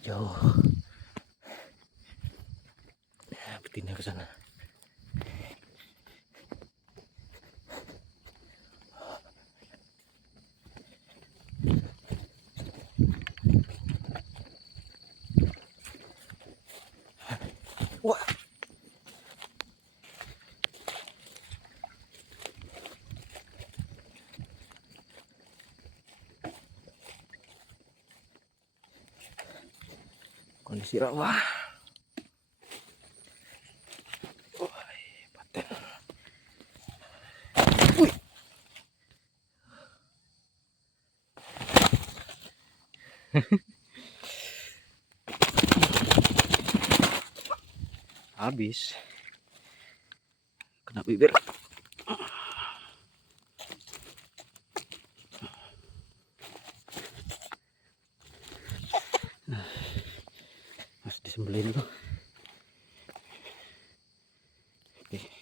jauh. Betina ke sana. Wah. Kondisi rawa. Paten. Wih. Habis. Kena bibir. Harus disembelih dulu. Oke.